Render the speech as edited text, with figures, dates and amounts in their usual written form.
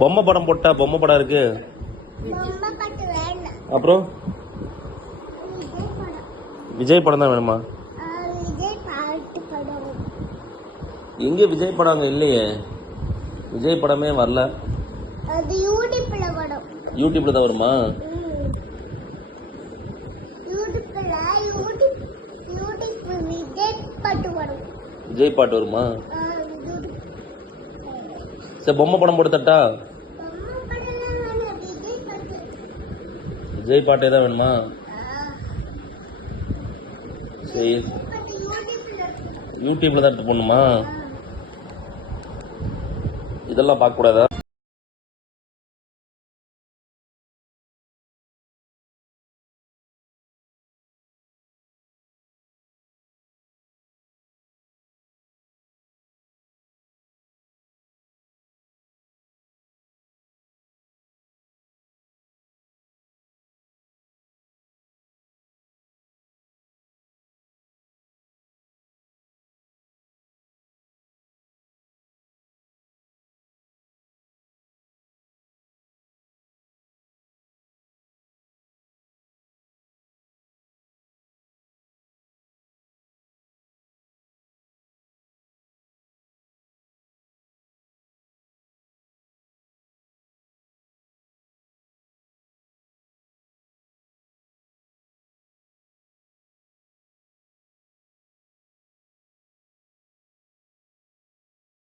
பொம்மை படம் போட்டா பொம்மை படம் இருக்கு. அப்புறம் விஜய் படம் தான் வேணுமா? எங்க விஜய் படம் அங்க இல்லையே. விஜய் படமே வரல. யூடியூப்ல தான் வருமா? விஜய் பாட்டு வருமா? சரி பொம்மை படம் போட்டு தட்டா? விஜய் பாட்டே தான் வேணுமா? சரி யூடியூப்ல தான் எடுத்து போடணுமா? இதெல்லாம் பார்க்க கூடாதா?